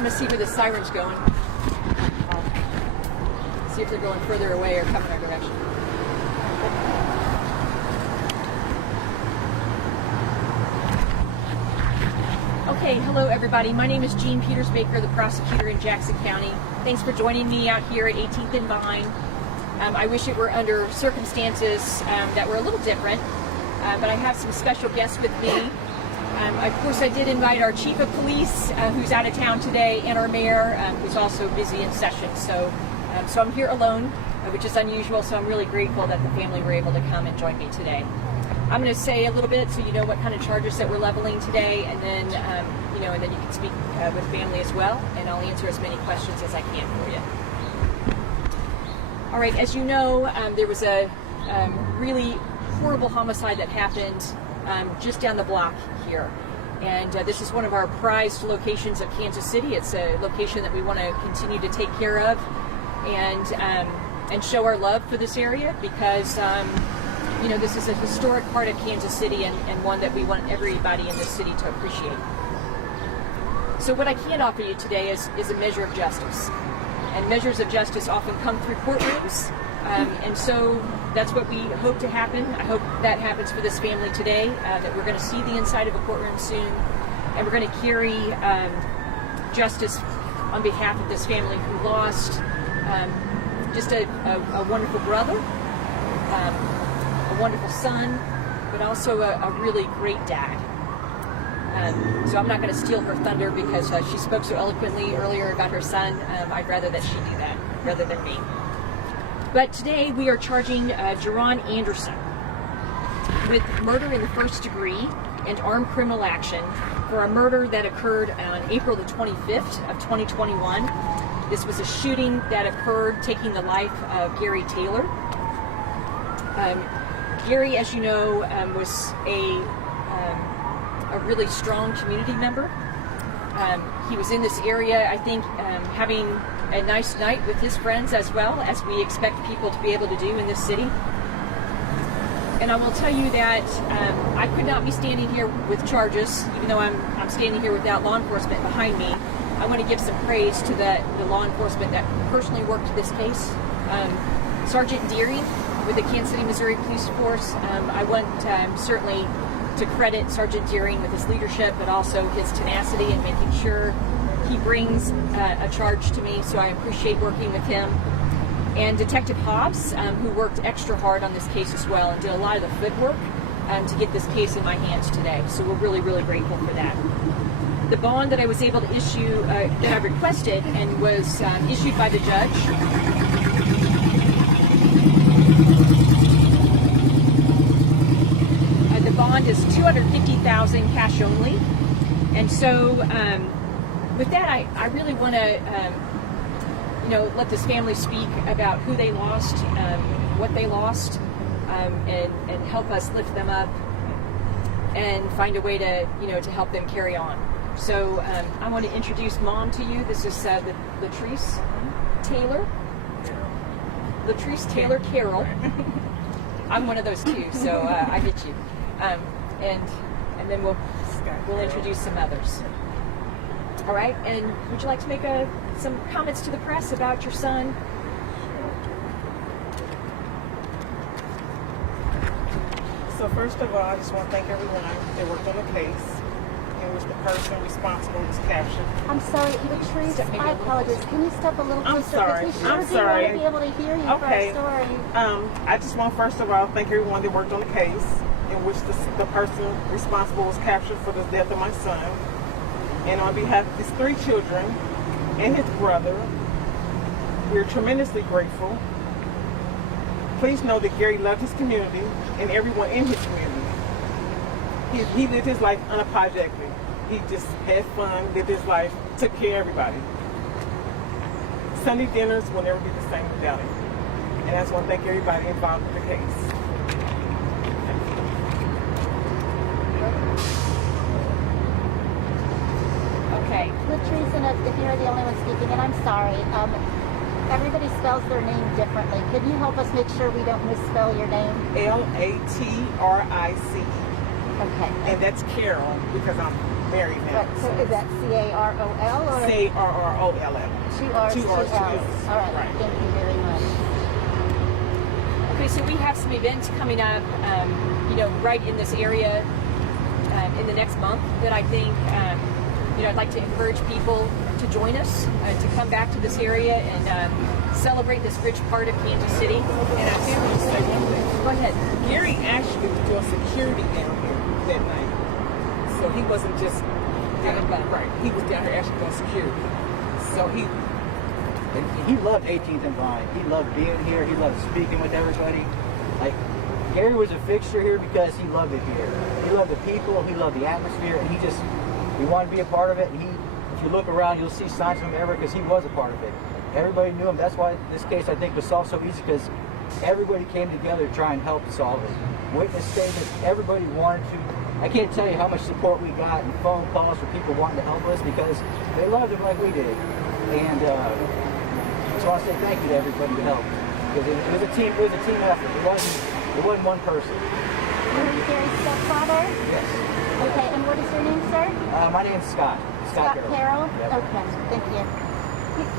I'm going to see where the siren's going. See if they're going further away or coming our direction. Okay, hello everybody. My name is Jean Peters Baker, the prosecutor in Jackson County. Thanks for joining me out here at 18th and Vine. I wish it were under circumstances that were a little different, but I have some special guests with me. Of course, I did invite our chief of police, who's out of town today, and our mayor, who's also busy in session. So I'm here alone, which is unusual, so I'm really grateful that the family were able to come and join me today. I'm going to say a little bit so you know what kind of charges that we're leveling today, and then and then you can speak with family as well, and I'll answer as many questions as I can for you. All right, as you know, there was a really horrible homicide that happened just down the block here, and this is one of our prized locations of Kansas City. It's a location that we want to continue to take care of and show our love for this area because. This is a historic part of Kansas City and one that we want everybody in this city to appreciate. So what I can offer you today is a measure of justice. And measures of justice often come through courtrooms. And so that's what we hope to happen. I hope that happens for this family today, that we're going to see the inside of a courtroom soon. And we're going to carry justice on behalf of this family who lost just a wonderful brother, a wonderful son, but also a really great dad. So I'm not going to steal her thunder because she spoke so eloquently earlier about her son. I'd rather that she do that rather than me. But today we are charging Jerron Anderson with murder in the first degree and armed criminal action for a murder that occurred on April the 25th of 2021. This was a shooting that occurred taking the life of Gary Taylor. Gary, as you know, was a really strong community member. He was in this area, I think, having a nice night with his friends as well, as we expect people to be able to do in this city. And I will tell you that I could not be standing here with charges, even though I'm standing here without law enforcement behind me. I want to give some praise to the law enforcement that personally worked this case. Sergeant Deering, with the Kansas City, Missouri Police Force. I want certainly to credit Sergeant Deering with his leadership, but also his tenacity in making sure he brings a charge to me, so I appreciate working with him. And Detective Hobbs, who worked extra hard on this case as well and did a lot of the footwork to get this case in my hands today. So we're really, really grateful for that. The bond that I was able to issue, that I requested and was issued by the judge, the bond is $250,000 cash only, and so with that, I really want to let this family speak about who they lost, what they lost, and help us lift them up and find a way to help them carry on. So I want to introduce Mom to you. This is Latrice Taylor. Latrice Taylor Carroll. I'm one of those too, so I get you. And then we'll introduce some others. All right. And would you like to make some comments to the press about your son? So first of all, I just want to thank everyone that worked on the case in which the person responsible was captured. I'm sorry, Latrice, I apologize. Can you step a little closer? I'm sorry. Because we sure I'm do sorry. want to be able to hear you Okay. for our story. I just want first of all thank everyone that worked on the case in which the person responsible was captured for the death of my son. And on behalf of his 3 children and his brother, we're tremendously grateful. Please know that Gary loved his community and everyone in his community. He lived his life unapologetically. He just had fun, lived his life, took care of everybody. Sunday dinners will never be the same without him. And I just want to thank everybody involved in the case. Okay. Latrice, and if you're the only one speaking, and I'm sorry, everybody spells their name differently. Can you help us make sure we don't misspell your name? Latrice. Okay. And that's Carol because I'm married him. Right, so is that C-A-R-O-L or? C-A-R-R-O-L-L. Two R's, Two two R's, two L's. L's. All right, Right. thank you very much. Okay, so we have some events coming up, right in this area in the next month that I think, I'd like to encourage people to join us, to come back to this area and celebrate this rich part of Kansas City. And I did want to say one thing. Go ahead. Gary actually was doing security down here that night. So he wasn't just Having fun. Right. He was down here actually doing security. So And he loved 18th and Vine. He loved being here. He loved speaking with everybody. Like, Gary was a fixture here because he loved it here. He loved the people. He loved the atmosphere. And he wanted to be a part of it. And if you look around, you'll see signs of him everywhere because he was a part of it. Everybody knew him. That's why this case, I think, was solved so easy because everybody came together to try and help solve it. Witness statements, everybody wanted to. I can't tell you how much support we got and phone calls for people wanting to help us because they loved him like we did. And so I want to say thank you to everybody who helped because it was a team. It was a team effort. It wasn't one person. Are you Gary's stepfather? Yes. Okay, and what is your name, sir? My name's Scott. Scott Carroll? Yep. Okay, thank you.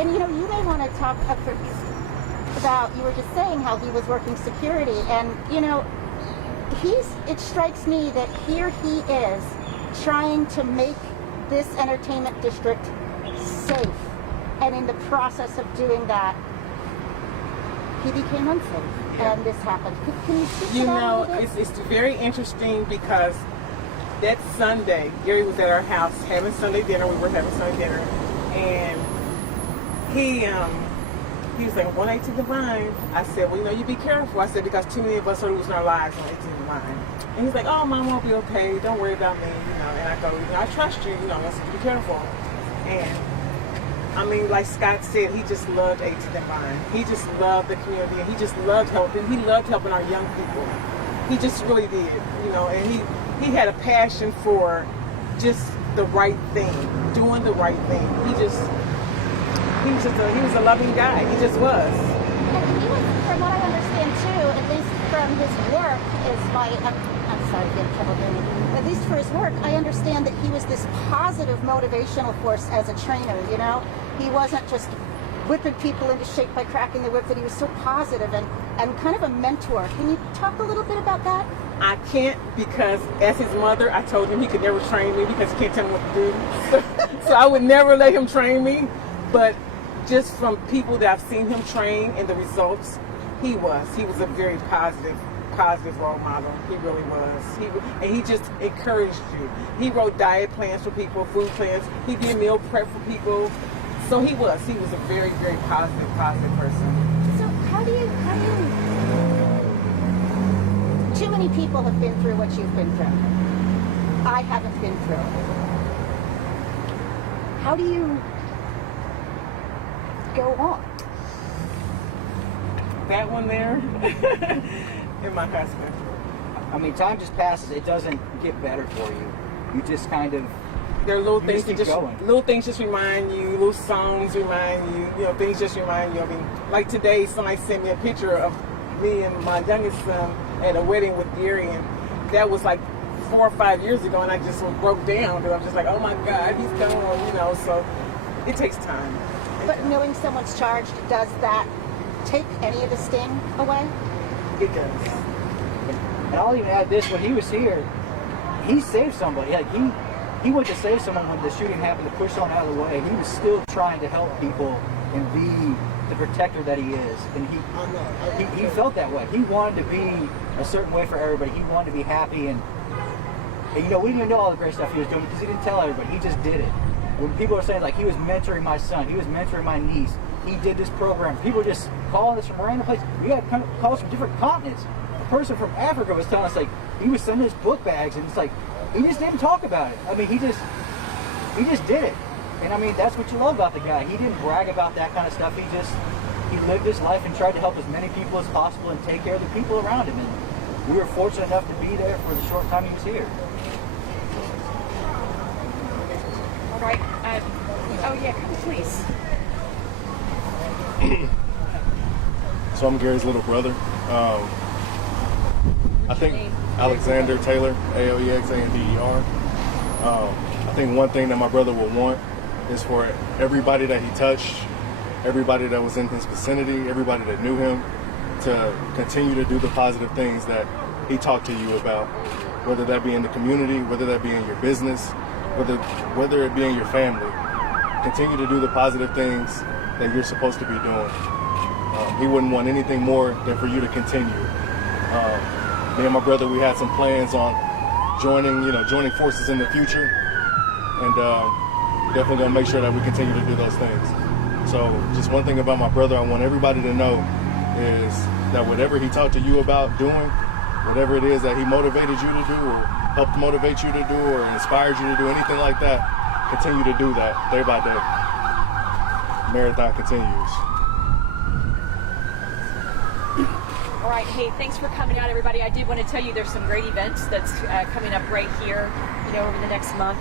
And you may want to talk about, you were just saying how he was working security, and it strikes me that here he is trying to make this entertainment district safe, and in the process of doing that, he became unsafe, and this happened. Can you speak to that a little bit? it's very interesting because that Sunday, Gary was at our house having Sunday dinner. We were having Sunday dinner, and he was like, 118 Devine. I said, well, you be careful. I said, because too many of us are losing our lives on 18 Devine. And he's like, oh, Mom won't be okay. Don't worry about me, And I go, I trust you, let's be careful. And I mean, like Scott said, he just loved 18 Devine. He just loved the community, and he just loved helping. He loved helping our young people. He just really did, And he had a passion for just the right thing, doing the right thing. He was a loving guy. He just was. And he was, from what I understand too, at least from his work, I'm sorry to get in trouble here. At least for his work, I understand that he was this positive motivational force as a trainer, He wasn't just whipping people into shape by cracking the whip, that he was so positive and kind of a mentor. Can you talk a little bit about that? I can't because as his mother, I told him he could never train me because he can't tell me what to do. So I would never let him train me. But just from people that I've seen him train and the results, he was a very positive role model. He really was. And he just encouraged you. He wrote diet plans for people, food plans. He did meal prep for people. So he was a very, very positive person. So how do you too many people have been through what you've been through. I haven't been through. How do you go on? That one there and my husband. I mean, time just passes. It doesn't get better for you. You just kind of. There are little You things just that keep going. little things just remind you, little songs remind you, things just remind you. I mean, like today, somebody sent me a picture of me and my youngest son at a wedding with Gary, and that was like 4 or 5 years ago, and I just broke down because I'm just like, oh my God, he's gone, so it takes time. But knowing someone's charged, does that take any of the sting away? It does. And I'll even add this: when he was here, he saved somebody. Like he went to save someone when the shooting happened, to push someone out of the way. He was still trying to help people and be the protector that he is. And he felt that way. He wanted to be a certain way for everybody. He wanted to be happy, and we didn't even know all the great stuff he was doing because he didn't tell everybody. He just did it. When people are saying like he was mentoring my son, he was mentoring my niece, he did this program. People are just calling us from random places. We got calls from different continents. A person from Africa was telling us like he was sending us book bags, and it's like he just didn't talk about it. I mean, he just did it. And I mean, that's what you love about the guy. He didn't brag about that kind of stuff. He lived his life and tried to help as many people as possible and take care of the people around him. And we were fortunate enough to be there for the short time he was here. All right. Oh yeah, come please. So I'm Gary's little brother. I think Alexander Taylor, ALEXANDER. I think one thing that my brother would want is for everybody that he touched, everybody that was in his vicinity, everybody that knew him, to continue to do the positive things that he talked to you about, whether that be in the community, whether that be in your business, whether it be in your family. Continue to do the positive things that you're supposed to be doing. He wouldn't want anything more than for you to continue. Me and my brother, we had some plans on joining forces in the future, and definitely gonna make sure that we continue to do those things. So just one thing about my brother, I want everybody to know is that whatever he talked to you about doing, whatever it is that he motivated you to do or helped motivate you to do or inspired you to do, anything like that, continue to do that day by day. Marathon continues. All right, hey, thanks for coming out, everybody. I did want to tell you there's some great events that's coming up right here, over the next month.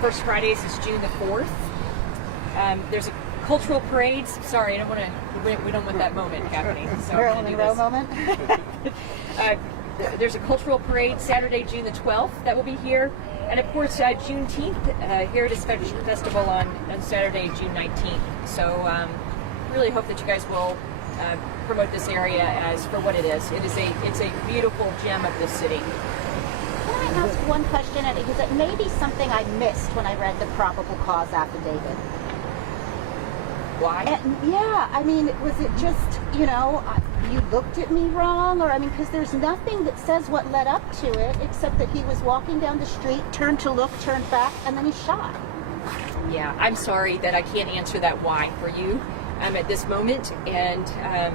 First Fridays is June the 4th. There's a cultural parade. Sorry, we don't want that moment happening. So Marilyn Monroe moment. There's a cultural parade Saturday, June the 12th, that will be here. And of course, Juneteenth, Heritage Festival on Saturday, June 19th. So really hope that you guys will promote this area as for what it is. It's a beautiful gem of this city. Can I ask one question? Because it may be something I missed when I read the probable cause affidavit. Why? Was it just, you looked at me wrong? Or, because there's nothing that says what led up to it, except that he was walking down the street, turned to look, turned back, and then he shot. Yeah, I'm sorry that I can't answer that why for you at this moment, and I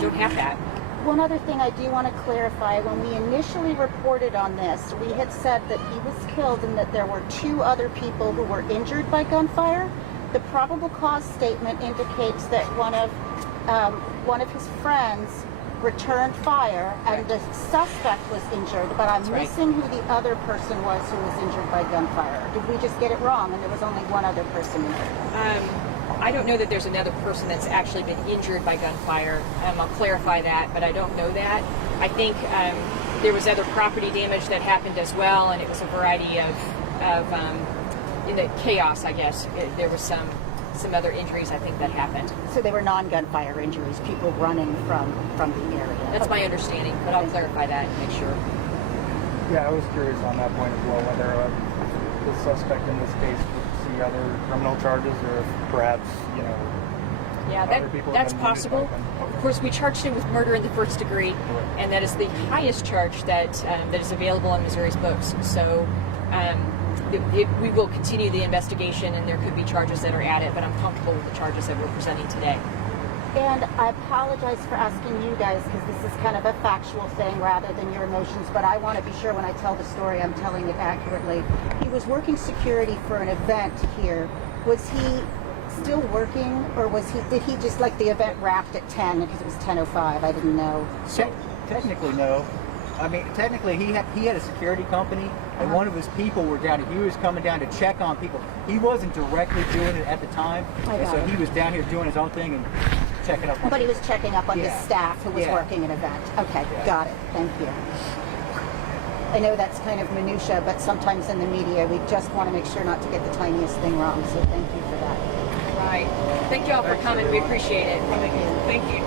don't have that. One other thing I do want to clarify, when we initially reported on this, we had said that he was killed and that there were 2 other people who were injured by gunfire. The probable cause statement indicates that one of his friends returned fire and the suspect was injured, but I'm missing who the other person was who was injured by gunfire. Did we just get it wrong and there was only one other person injured? I don't know that there's another person that's actually been injured by gunfire. I'll clarify that, but I don't know that. I think there was other property damage that happened as well, and it was a variety of in the chaos, I guess. There was some other injuries, I think, that happened. So they were non-gunfire injuries, people running from the area. That's my understanding, but I'll clarify that and make sure. Yeah, I was curious on that point as well, whether the suspect in this case would see other criminal charges or if perhaps, yeah, other people that's have been wounded by possible. them. Of course, we charged him with murder in the first degree, and that is the highest charge that is available on Missouri's books. So we will continue the investigation, and there could be charges that are added, but I'm comfortable with the charges that we're presenting today. And I apologize for asking you guys, because this is kind of a factual thing rather than your emotions, but I want to be sure when I tell the story I'm telling it accurately. He was working security for an event here. Was he still working, or did he just, the event wrapped at 10 because it was 10:05? I didn't know. Technically, no. Technically, he had a security company, and one of his people were down here. He was coming down to check on people. He wasn't directly doing it at the time, and so he was down here doing his own thing and checking up on But he was checking up on his staff who was Yeah. working an event. Okay, got it. Thank you. I know that's kind of minutia, but sometimes in the media we just want to make sure not to get the tiniest thing wrong, so thank you for that. Right. Thank you all for coming. We appreciate it. Thank you. Thank you.